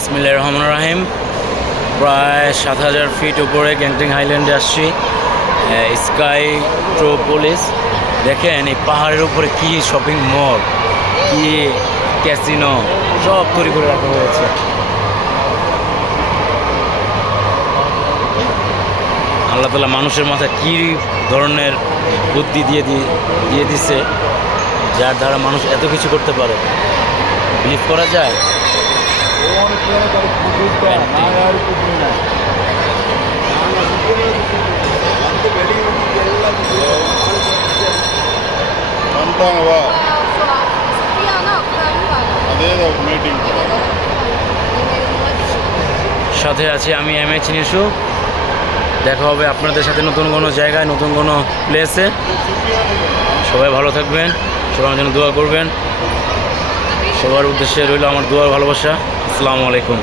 বিসমিল্লাহির রহমানির রহিম। প্রায় ৭,০০০ ফিট উপরে গ্যাংটক হাইল্যান্ডে আসছি, স্কাই ট্রোপোলিস। দেখেন এই পাহাড়ের উপরে কি শপিং মল, কি ক্যাসিনো, সব তৈরি করে রাখা হয়েছে। আল্লাহ তাআলা মানুষের মাথায় কী ধরনের বুদ্ধি দিয়ে দিছে, যার দ্বারা মানুষ এত কিছু করতে পারে। বিলিভ করা যায়? সাথে আছি আমি MH নিশু। দেখা হবে আপনাদের সাথে নতুন কোনো জায়গায়, নতুন কোনো প্লেসে। সবাই ভালো থাকবেন, সবার জন্য দোয়া করবেন। সবার উদ্দেশ্যে রইল আমার দোয়ার ভালোবাসা। আসসালামু আলাইকুম।